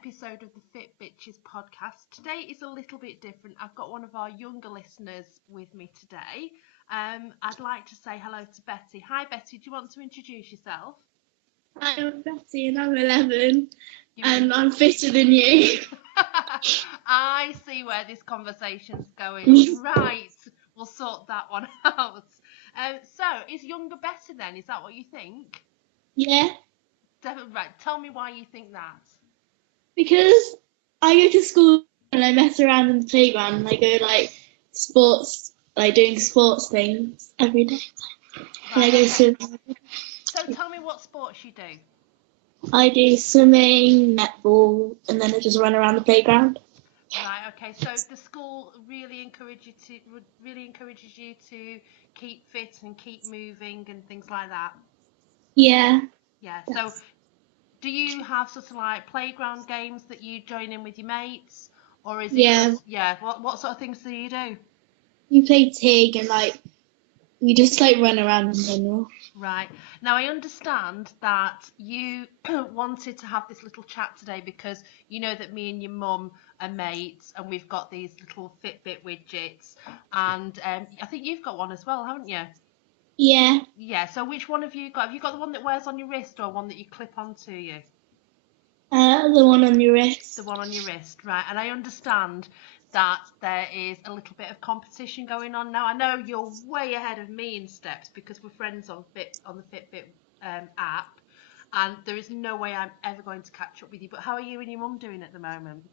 episode of the Fitbitches Podcast. Today is a little bit different. I've got one of our younger listeners with me today. I'd like to say hello to Betty. Hi Betty, do you want to introduce yourself? I'm Betty and I'm 11 and I'm fitter than you. I see where this conversation's going. Right, we'll sort that one out. So, is younger better then? Is that what you think? Yeah. Definitely. Right, tell me why you think that. Because I go to school and I mess around in the playground and I go sports, doing sports things every day. And I go swimming. So tell me what sports you do. I do swimming, netball, and then I just run around the playground. Right, okay. So the school really encourages you to keep fit and keep moving and things like that. Yeah. Yeah. So do you have sort of like playground games that you join in with your mates, or is it just, what sort of things do you do? You play TIG and we just run around in general. Right. Now I understand that you wanted to have this little chat today because you know that me and your mum are mates and we've got these little Fitbit widgets, and I think you've got one as well, haven't you? Yeah. Yeah, so which one have you got? Have you got the one that wears on your wrist or one that you clip onto you? The one on your wrist. The one on your wrist, right. And I understand that there is a little bit of competition going on now. I know you're way ahead of me in steps because we're friends on the Fitbit app, and there is no way I'm ever going to catch up with you. But how are you and your mum doing at the moment?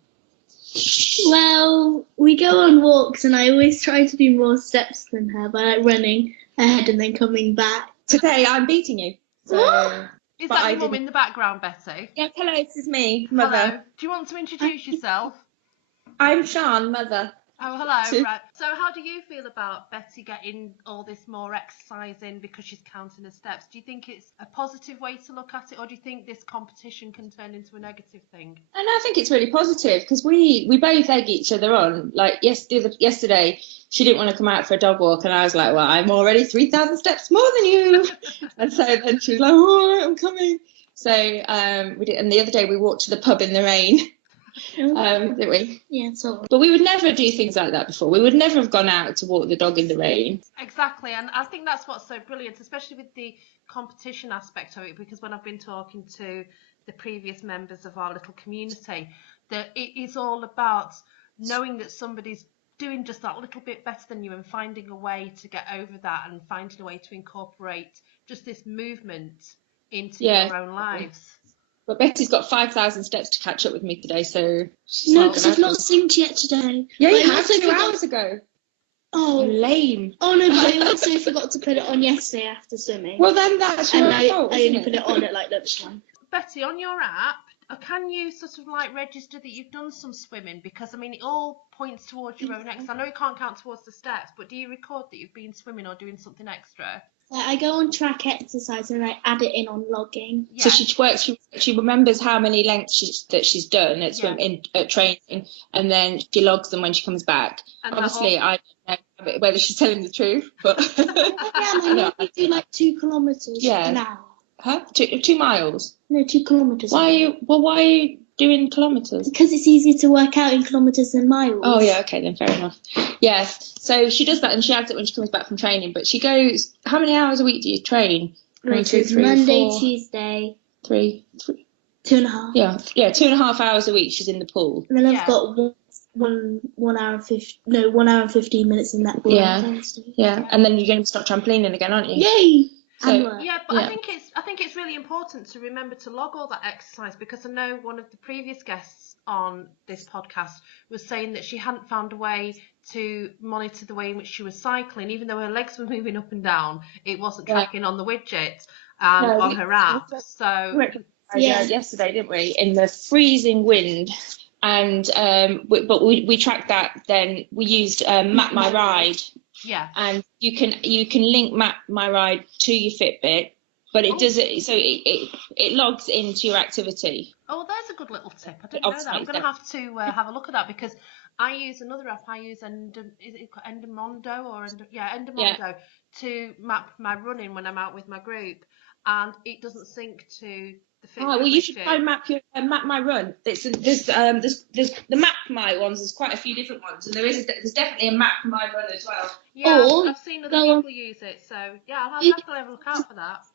Well, we go on walks and I always try to do more steps than her by running ahead and then coming back. Today I'm beating you. So, is that your mum in the background, Betty? Yeah, hello, this is me, mother. Hello. Do you want to introduce yourself? I'm Sian, mother. Oh, hello. Right. So how do you feel about Betty getting all this more exercise in because she's counting her steps? Do you think it's a positive way to look at it, or do you think this competition can turn into a negative thing? And I think it's really positive because we both egg each other on. Like yesterday, she didn't want to come out for a dog walk, and I was like, well, I'm already 3,000 steps more than you. And so then she was like, all right, I'm coming. So we did, and the other day we walked to the pub in the rain. Didn't we? Yeah, so. But we would never do things like that before. We would never have gone out to walk the dog in the rain. Exactly, and I think that's what's so brilliant, especially with the competition aspect of it, because when I've been talking to the previous members of our little community, that it is all about knowing that somebody's doing just that little bit better than you and finding a way to get over that and finding a way to incorporate just this movement into your own lives. But Betty's got 5,000 steps to catch up with me today, so... No, because I've not synced yet today. Yeah, you have 2 hours ago. Oh. Lame. Oh, no, but I also forgot to put it on yesterday after swimming. Well, then that's your fault, I only put it on at lunchtime. Betty, on your app, can you sort of register that you've done some swimming? Because, I mean, it all points towards your own exercise. I know you can't count towards the steps, but do you record that you've been swimming or doing something extra? I go on track exercise and I add it in on logging. Yeah. So she remembers how many lengths she's done at at training, and then she logs them when she comes back. And obviously, I don't know whether she's telling the truth, but I do 2 kilometres an hour. Huh? 2 miles? No, 2 kilometres. Why are you doing kilometres? Because it's easier to work out in kilometres than miles. Oh yeah, okay then, fair enough. Yes, so she does that and she adds it when she comes back from training. But she goes, how many hours a week do you train? 1, 2, 3, Monday, 4, Tuesday. 3. 2.5. Yeah, 2.5 hours a week she's in the pool. And then I've got 1 hour and 15 minutes in that pool. Yeah, and then you're going to start trampolining again, aren't you? Yay! So, I think it's really important to remember to log all that exercise, because I know one of the previous guests on this podcast was saying that she hadn't found a way to monitor the way in which she was cycling, even though her legs were moving up and down. It wasn't tracking on the widget on her app. So yesterday, didn't we? In the freezing wind. And we tracked that. Then we used Map My Ride. Yeah. And you can link Map My Ride to your Fitbit, but it does it so it logs into your activity. Oh, well, there's a good little tip. I didn't know that. I'm going to have to have a look at that, because I use another app. I use Endomondo to map my running when I'm out with my group, and it doesn't sync to the The Fitbit Oh, well, you should machine. try and map my run. There's the map my ones. There's quite a few different ones, and there's definitely a map my run as well. Yeah, Or I've seen other go people on- use it, so yeah, I'll You- definitely have a look out for that.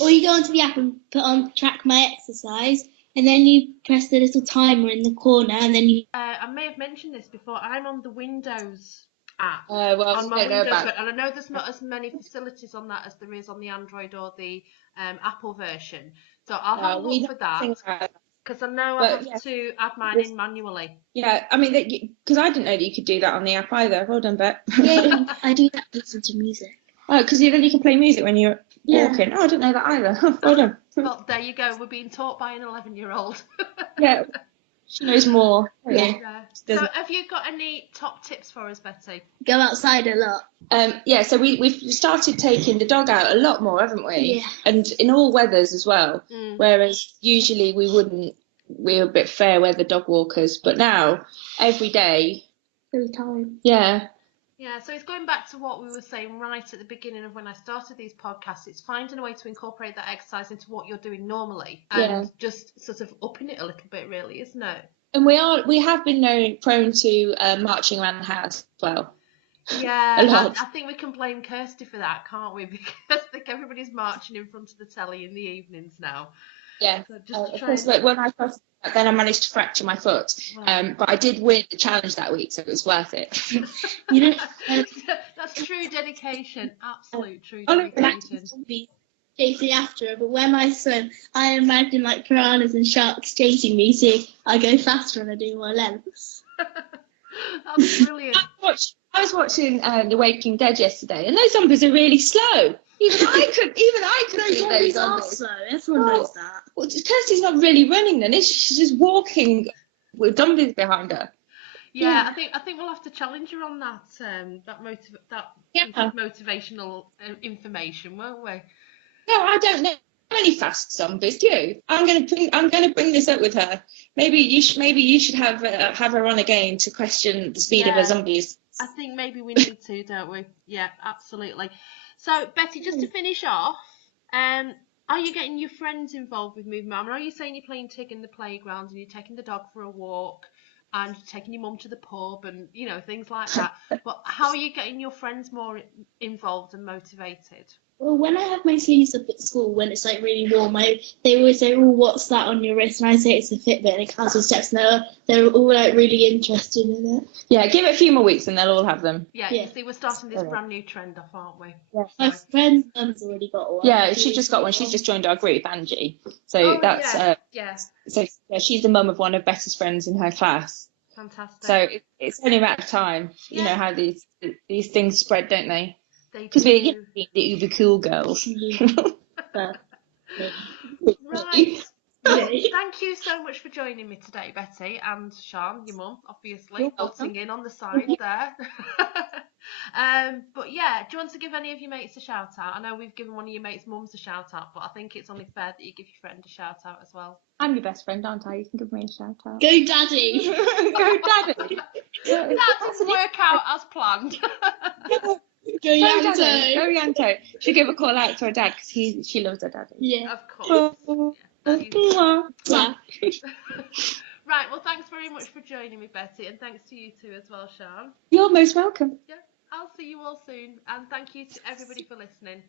Or you go onto the app and put on track my exercise, and then you press the little timer in the corner, and then you. I may have mentioned this before. I'm on the Windows app. Well, On my I don't know Windows about. phone, and I know there's not as many facilities on that as there is on the Android or the Apple version. So I'll have a we look for don't think that, about that. because I know I But, have yeah. to add mine in manually. Yeah, I mean, because I didn't know that you could do that on the app either. Well done, Bet. Yeah, I do that to listen to music. Oh, because then you can play music when you're walking. Oh, I didn't know that either. Well done. Well, there you go. We're being taught by an 11-year-old. Yeah, she knows more. Yeah. Yeah. So Doesn't- have you got any top tips for us, Betty? Go outside a lot. Yeah, so we've started taking the dog out a lot more, haven't we? Yeah. And in all weathers as well. Mm. Whereas usually we wouldn't. We're a bit fair weather dog walkers, but now every day, Every time. yeah, Yeah, so it's going back to what we were saying right at the beginning of when I started these podcasts. It's finding a way to incorporate that exercise into what you're doing normally, and just sort of upping it a little bit, really, isn't it? and we have been prone to marching around the house as well. Yeah, A lot. I think we can blame Kirsty for that, can't we? Because I think everybody's marching in front of the telly in the evenings now. Yeah, So just of try course. and- When I first, then I managed to fracture my foot, Wow. but I did win the challenge that week, so it was worth it. You know, That's true dedication, absolute true Oh, no, dedication. be chasing after her, but when I swim, I imagine like piranhas and sharks chasing me, so I go faster and I do more lengths. That's brilliant. I was watching The Waking Dead yesterday, and those zombies are really slow. Even I could beat those zombies. Also, everyone knows that. Well, Kirsty's not really running then, is she? She's just walking with zombies behind her. Yeah, I think we'll have to challenge her on that piece of motivational information, won't we? No, I don't know any fast zombies, do you? I'm gonna bring this up with her. Maybe you should have her on again to question the speed of her zombies. I think maybe we need to, don't we? Yeah, absolutely. So, Betty, just to finish off, are you getting your friends involved with Moving Mum? Are you saying you're playing Tig in the playground and you're taking the dog for a walk and you're taking your mum to the pub and, you know, things like that? But how are you getting your friends more involved and motivated? Well, when I have my sleeves up at school, when it's like really warm, they always say, "Oh, what's that on your wrist?" And I say it's a Fitbit and it counts the steps, and they're all like really interested in it. Yeah, give it a few more weeks and they'll all have them. Yeah, Yeah. you see, we're starting this brand new trend off, aren't we? My friend's mum's already got one. Yeah, she just got one. She's just joined our group, Angie. So that's so yeah, she's the mum of one of Betty's friends in her class. Fantastic. So it's only a matter of time. You know how these things spread, don't they? They Because we're do. the uber cool girls. Right. Thank you so much for joining me today, Betty, and Sian, your mum, obviously, You're welcome. butting in on the side there. But yeah, do you want to give any of your mates a shout out? I know we've given one of your mates' mums a shout out, but I think it's only fair that you give your friend a shout out as well. I'm your best friend, aren't I? You can give me a shout out. Go, Daddy! Go, Daddy! That didn't work out as planned. Go, Yanto! Go, Yanto. She'll give a call out to her dad because she loves her daddy. Yeah. Of course. Yeah. Right, well, thanks very much for joining me, Betty, and thanks to you too as well, Sian. You're most welcome. Yeah, I'll see you all soon, and thank you to everybody for listening.